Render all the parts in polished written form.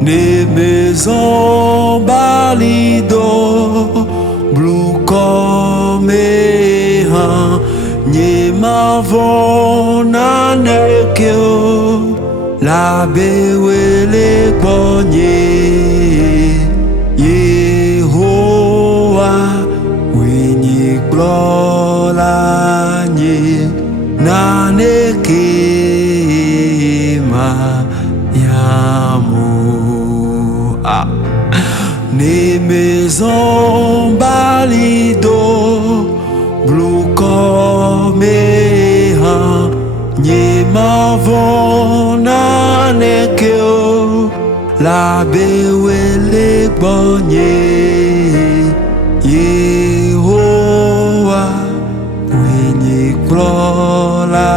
Ne maison balido blue comme un ni mavona nekeo la bewele bonye Yehowa winyi glola nye naneke ma yamu ne maison balido blue comme un ni mavona nekeo la bewele bonye Yehowa wenye klola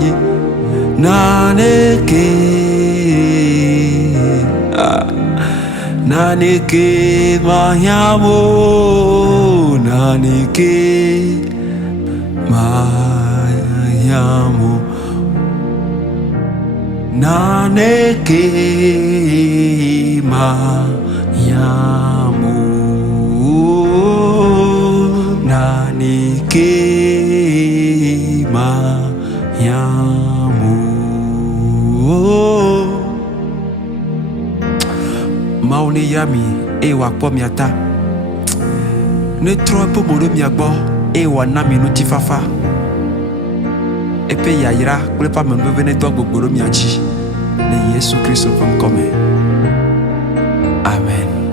nye naneke naneke mahyamu naneke mahyamu naneke mahyamu naneke mahyamu maone yami ewa po miata ne tro po modo miagbo ewa na mi no tifafa epe yayira kule pa me vene do gbogboro miachi ne Yesu Kristo kom come amen.